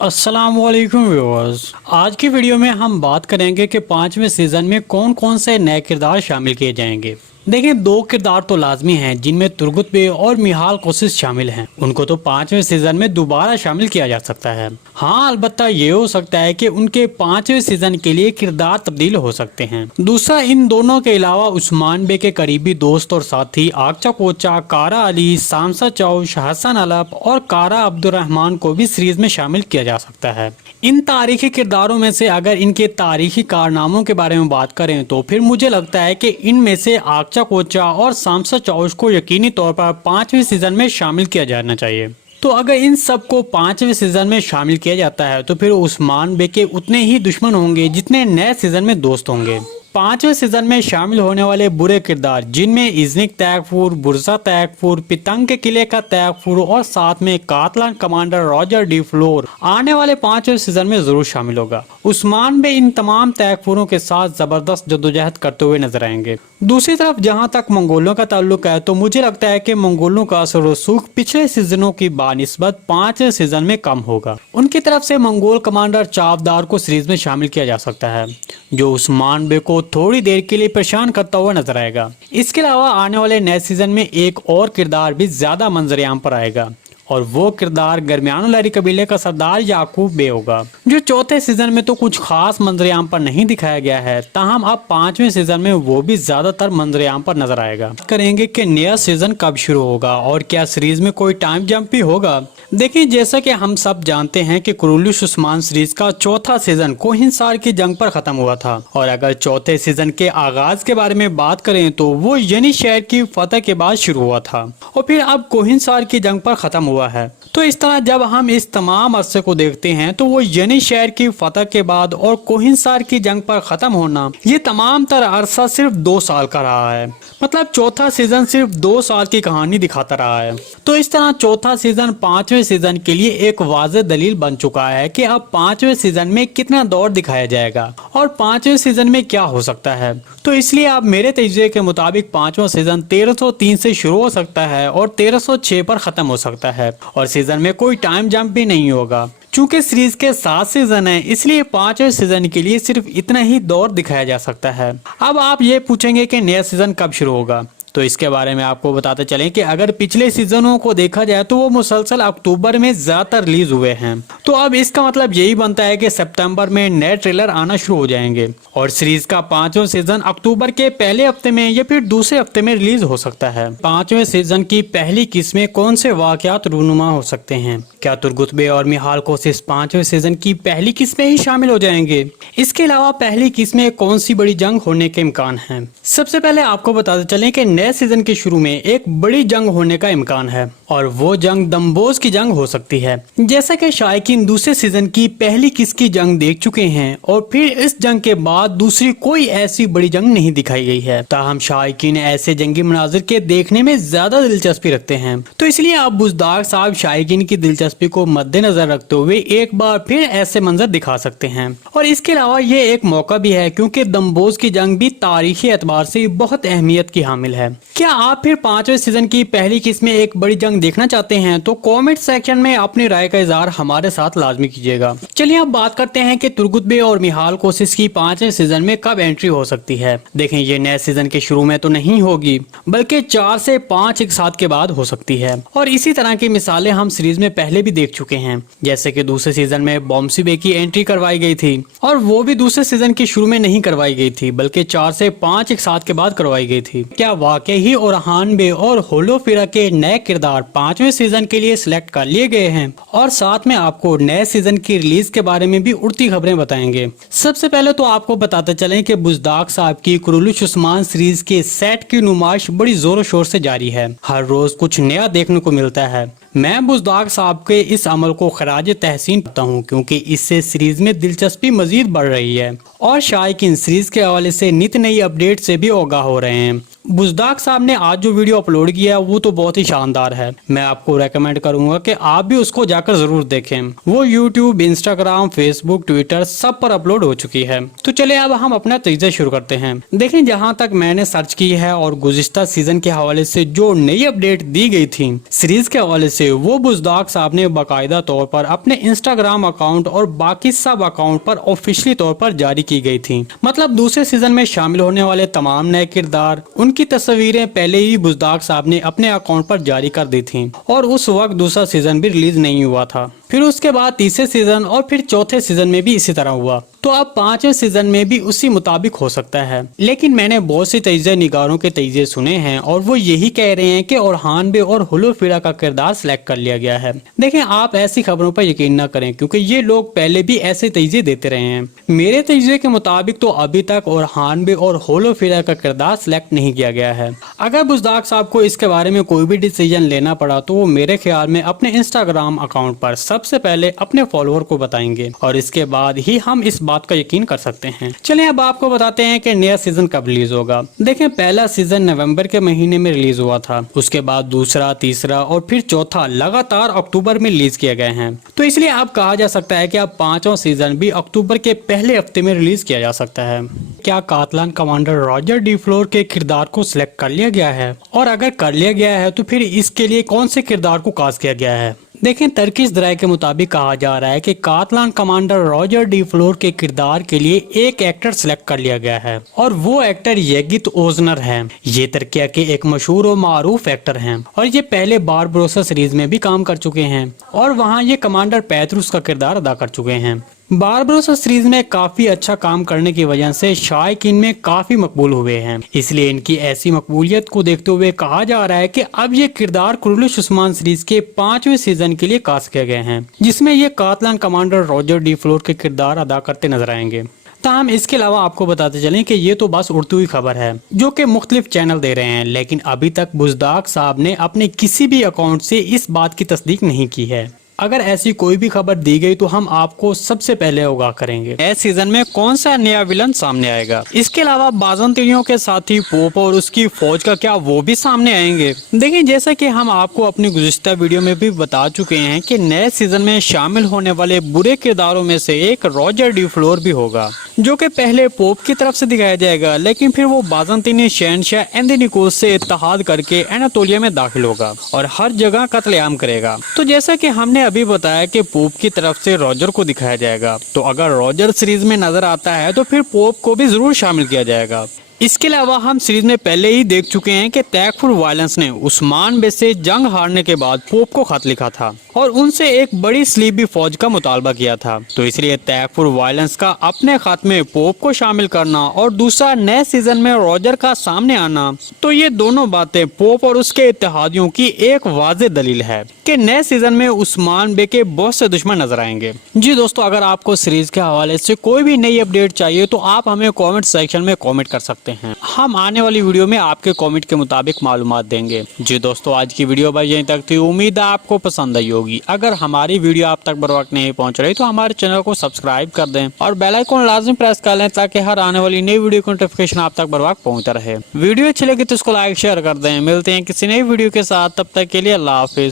अस्सलाम वालेकुम व्यूअर्स। आज की वीडियो में हम बात करेंगे कि 5वें सीज़न में कौन कौन से नए किरदार शामिल किए जाएंगे। देखिए, दो किरदार तो लाजमी हैं जिनमें तुर्गुत बे और मिहाल कोशिश शामिल हैं। उनको तो 5वें सीज़न में दोबारा शामिल किया जा सकता है। हाँ, अलबत्ता ये हो सकता है कि उनके 5वें सीज़न के लिए किरदार तब्दील हो सकते हैं। दूसरा, इन दोनों के अलावा उस्मान बे के करीबी दोस्त और साथी आकचा कोचा, कारा अली, सामसा चौश, हसन अलप और कारा अब्दुर्रहमान को भी सीरीज में शामिल किया जा सकता है। इन तारीखी किरदारों में से अगर इनके तारीखी कारनामों के बारे में बात करें तो फिर मुझे लगता है कि इनमें से आकचा कोचा और सामसा चौश को यकीनी तौर पर 5वें सीजन में शामिल किया जाना चाहिए। तो अगर इन सब को 5वें सीजन में शामिल किया जाता है तो फिर उस्मान बे के उतने ही दुश्मन होंगे जितने नए सीजन में दोस्त होंगे। 5वें सीजन में शामिल होने वाले बुरे किरदार जिनमें इज़निक तैगफूर, बुरजा तैगफूर, पितंग के किले का तैगफूर और साथ में कातलान कमांडर रॉजर डी फ्लोर आने वाले 5वें सीजन में जरूर शामिल होगा। उस्मान बे इन तमाम तैगफूरों के साथ जबरदस्त जद्दोजहद करते हुए नजर आएंगे। दूसरी तरफ जहां तक मंगोलों का ताल्लुक है तो मुझे लगता है कि मंगोलों का असर रसूख पिछले सीजनों की बानिस्बत 5वें सीजन में कम होगा। उनकी तरफ से मंगोल कमांडर चावदार को सीरीज में शामिल किया जा सकता है, जो उस्मान बे को थोड़ी देर के लिए परेशान करता हुआ नजर आएगा। इसके अलावा आने वाले नए सीजन में एक और किरदार भी ज्यादा मंजरेआम पर आएगा और वो किरदार गरमियानो लहरी कबीले का सरदार याकूब बे होगा, जो चौथे सीजन में तो कुछ खास मंजरेआम पर नहीं दिखाया गया है, ताहम अब 5वें सीजन में वो भी ज्यादातर मंजरेआम पर नजर आएगा। करेंगे कि नया सीजन कब शुरू होगा और क्या सीरीज में कोई टाइम जंप भी होगा। देखिए, जैसा कि हम सब जानते हैं कि कुरुलुश उस्मान सीरीज का चौथा सीजन कोहिनसार की जंग पर खत्म हुआ था और अगर चौथे सीजन के आगाज के बारे में बात करें तो वो यनी शहर की फतह के बाद शुरू हुआ था और फिर अब कोहिनसार की जंग पर खत्म हुआ है। तो इस तरह जब हम इस तमाम अरसे को देखते हैं तो वो यनी शहर की फतह के बाद और कोहिनसार की जंग पर खत्म होना, ये तमाम तर अरसा सिर्फ 2 साल का रहा है। मतलब चौथा सीजन सिर्फ 2 साल की कहानी दिखाता रहा है। तो इस तरह चौथा सीजन 5वें सीजन के लिए एक वाज़ेह दलील बन चुका है कि अब 5वें सीजन में कितना दौर दिखाया जाएगा और 5वें सीजन में क्या हो सकता है। तो इसलिए अब मेरे तजज़िये के मुताबिक 5वां सीजन 1303 से शुरू हो सकता है और 1306 पर खत्म हो सकता है और सीजन में कोई टाइम जंप भी नहीं होगा। चूंकि सीरीज के 7 सीजन हैं, इसलिए 5वें सीजन के लिए सिर्फ इतना ही दौर दिखाया जा सकता है। अब आप ये पूछेंगे कि नया सीजन कब शुरू होगा, तो इसके बारे में आपको बताते चलें कि अगर पिछले सीजनों को देखा जाए तो वो मुसलसल अक्टूबर में ज्यादातर रिलीज हुए हैं। तो अब इसका मतलब यही बनता है कि सितंबर में नए ट्रेलर आना शुरू हो जाएंगे और सीरीज का 5वां सीजन अक्टूबर के पहले हफ्ते में या फिर दूसरे हफ्ते में रिलीज हो सकता है। 5वें सीजन की पहली किस्में कौन से वाकयात रूनुमा हो सकते हैं? क्या तुर्गुत बे और मिहाल कोशिश 5वें सीजन की पहली किस्में ही शामिल हो जाएंगे? इसके अलावा पहली किस्में कौन सी बड़ी जंग होने के इम्कान है? सबसे पहले आपको बताते चलें कि नए सीजन के शुरू में एक बड़ी जंग होने का इम्कान है और वो जंग दम्बोज की जंग हो सकती है। जैसा कि शायकीन दूसरे सीजन की पहली किस की जंग देख चुके हैं और फिर इस जंग के बाद दूसरी कोई ऐसी बड़ी जंग नहीं दिखाई गई है, ताहम शायकीन ऐसे जंगी मनाजिर के देखने में ज्यादा दिलचस्पी रखते हैं। तो इसलिए आप बुज़दार साहब शायकीन की दिलचस्पी को मद्देनजर रखते हुए एक बार फिर ऐसे मंजर दिखा सकते हैं। और इसके अलावा ये एक मौका भी है क्योंकि दम्बोज की जंग भी तारीखी एतबार से बहुत अहमियत की हामिल है। क्या आप फिर 5वें सीजन की पहली किस्त में एक बड़ी जंग देखना चाहते हैं तो कमेंट सेक्शन में अपनी राय का इजहार हमारे साथ लाजमी कीजिएगा। चलिए अब बात करते हैं कि तुर्गुत बे और मिहाल कोशिश की 5वें सीजन में कब एंट्री हो सकती है। देखें, ये नए सीजन के शुरू में तो नहीं होगी बल्कि 4 से 5 एक साथ के बाद हो सकती है और इसी तरह की मिसालें हम सीरीज में पहले भी देख चुके हैं। जैसे कि दूसरे सीजन में बॉम्सी बे की एंट्री करवाई गई थी और वो भी दूसरे सीजन के शुरू में नहीं करवाई गई थी बल्कि 4 से 5 एक साथ के बाद करवाई गई थी। क्या वाकई ही ओरहान बे और होलोफिरा के नए किरदार 5वें सीजन के लिए सिलेक्ट कर लिए गए हैं? और साथ में आपको नए सीजन की रिलीज के बारे में भी उड़ती खबरें बताएंगे। सबसे पहले तो आपको बताते चलें कि बुज़दाक साहब की कुरुलुश उस्मान सीरीज के सेट की नुमाइश बड़ी जोरों शोर से जारी है। हर रोज कुछ नया देखने को मिलता है। मैं बुज़दाक साहब के इस अमल को खराज तहसीन करता हूँ क्योंकि इससे सीरीज में दिलचस्पी मजीद बढ़ रही है और शायकीन सीरीज के हवाले से नित नई अपडेट से भी आगाह हो रहे हैं बुज़दाक साहब ने आज जो वीडियो अपलोड किया है वो तो बहुत ही शानदार है। मैं आपको रेकमेंड करूंगा कि आप भी उसको जाकर जरूर देखें। वो यूट्यूब, इंस्टाग्राम, फेसबुक, ट्विटर सब पर अपलोड हो चुकी है। तो चलिए अब हम अपना तजज़िया शुरू करते हैं। देखें, जहां तक मैंने सर्च की है और गुज़िश्ता सीजन के हवाले से जो नई अपडेट दी गई थी सीरीज के हवाले से, वो बुज़दाक साहब ने बाकायदा तौर पर अपने इंस्टाग्राम अकाउंट और बाकी सब अकाउंट पर ऑफिशियली तौर पर जारी की गई थी। मतलब दूसरे सीजन में शामिल होने वाले तमाम नए किरदार, उनकी तस्वीरें पहले ही बुज़दाक साहब ने अपने अकाउंट पर जारी कर दी थी और उस वक्त दूसरा सीजन भी रिलीज नहीं हुआ था। फिर उसके बाद तीसरे सीजन और फिर चौथे सीजन में भी इसी तरह हुआ। तो अब पांचवें सीजन में भी उसी मुताबिक हो सकता है। लेकिन मैंने बहुत सी तजज़िया निगारों के तजज़िये सुने हैं और वो यही कह रहे हैं कि ओरहान बे और हुलू फिरा का किरदार सिलेक्ट कर लिया गया है। देखें, आप ऐसी खबरों पर यकीन न करें क्योंकि ये लोग पहले भी ऐसे तजज़िये देते रहे हैं। मेरे तजज़िये के मुताबिक तो अभी तक ओरहान बे और हुलू फिरा का किरदार सिलेक्ट नहीं किया गया है। अगर बुज़दाक साहब को इसके बारे में कोई भी डिसीजन लेना पड़ा तो वो मेरे ख्याल में अपने इंस्टाग्राम अकाउंट पर सबसे पहले अपने फॉलोअर को बताएंगे और इसके बाद ही हम इस बात का यकीन कर सकते हैं। चलिए अब आपको बताते हैं कि नया सीजन कब रिलीज होगा। देखें, पहला सीजन नवंबर के महीने में रिलीज हुआ था। उसके बाद दूसरा, तीसरा और फिर चौथा लगातार अक्टूबर में रिलीज किए गए हैं। तो इसलिए अब कहा जा सकता है कि अब पांचवा सीजन भी अक्टूबर के पहले हफ्ते में रिलीज किया जा सकता है। क्या कातलान कमांडर रॉजर डी फ्लोर के किरदार को सिलेक्ट कर लिया गया है? और अगर कर लिया गया है तो फिर इसके लिए कौन से किरदार को कास्ट किया गया है? देखें, तर्किश दराय के मुताबिक कहा जा रहा है कि कातलान कमांडर रॉजर डी फ्लोर के किरदार के लिए एक एक्टर सिलेक्ट कर लिया गया है और वो एक्टर येगित ओजनर है। ये तुर्किया के एक मशहूर और मारूफ एक्टर हैं और ये पहले बारबरोसा सीरीज में भी काम कर चुके हैं और वहाँ ये कमांडर पैथरुस का किरदार अदा कर चुके हैं। बारबरोसा सीरीज में काफी अच्छा काम करने की वजह से शायकीन में काफी मकबूल हुए हैं। इसलिए इनकी ऐसी मकबूलियत को देखते हुए कहा जा रहा है कि अब ये किरदार कुरैश उस्मान सीरीज के पांचवें सीजन के लिए कास्ट किए गए हैं, जिसमें ये कातलान कमांडर रॉजर डी फ्लोर के किरदार अदा करते नजर आएंगे। ताहम इसके अलावा आपको बताते चलें कि ये तो बस उड़ती हुई खबर है जो कि मुख्तलिफ चैनल दे रहे हैं, लेकिन अभी तक बुज़दाक साहब ने अपने किसी भी अकाउंट से इस बात की तस्दीक नहीं की है। अगर ऐसी कोई भी खबर दी गई तो हम आपको सबसे पहले आगाह करेंगे। इस सीजन में कौन सा नया विलन सामने आएगा? इसके अलावा बाज़ंतीनियों के साथी पोप और उसकी फौज का क्या वो भी सामने आएंगे? देखिए, जैसा कि हम आपको अपनी गुज़िश्ता वीडियो में भी बता चुके हैं कि नए सीजन में शामिल होने वाले बुरे किरदारों में से एक रॉजर डी फ्लोर भी होगा, जो कि पहले पोप की तरफ से दिखाया जाएगा, लेकिन फिर वो बाज़ंतीनी शहनशाह एंथोनिकोस से इत्तेहाद करके एनातोलिया में दाखिल होगा और हर जगह कत्लेआम करेगा। तो जैसा कि हमने अभी बताया कि पोप की तरफ से रॉजर को दिखाया जाएगा, तो अगर रॉजर सीरीज में नजर आता है तो फिर पोप को भी जरूर शामिल किया जाएगा। इसके अलावा हम सीरीज में पहले ही देख चुके हैं कि तैकफुर वायलेंस ने उस्मान बे से जंग हारने के बाद पोप को खत लिखा था और उनसे एक बड़ी स्लीबी फौज का मुतालबा किया था। तो इसलिए तैकफुर वायलेंस का अपने खत में पोप को शामिल करना और दूसरा नए सीजन में रॉजर का सामने आना, तो ये दोनों बातें पोप और उसके इत्तेहादियों की एक वाज़ेह दलील है कि नए सीजन में उस्मान बे के बहुत से दुश्मन नजर आएंगे। जी दोस्तों, अगर आपको सीरीज के हवाले से कोई भी नई अपडेट चाहिए तो आप हमें कमेंट सेक्शन में कमेंट कर सकते हैं। हम आने वाली वीडियो में आपके कमेंट के मुताबिक मालूमात देंगे। जी दोस्तों, आज की वीडियो बस यहीं तक थी। उम्मीद है आपको पसंद आई होगी। अगर हमारी वीडियो आप तक बर वक्त नहीं पहुंच रही तो हमारे चैनल को सब्सक्राइब कर दें और बेल आइकन लाजमी प्रेस कर लें ताकि हर आने वाली नई वीडियो की नोटिफिकेशन आप तक बर वक्त पहुंचता रहे। वीडियो अच्छी लगी तो इसको लाइक शेयर कर दें। मिलते हैं किसी नई वीडियो के साथ, तब तक के लिए अल्लाह हाफिज।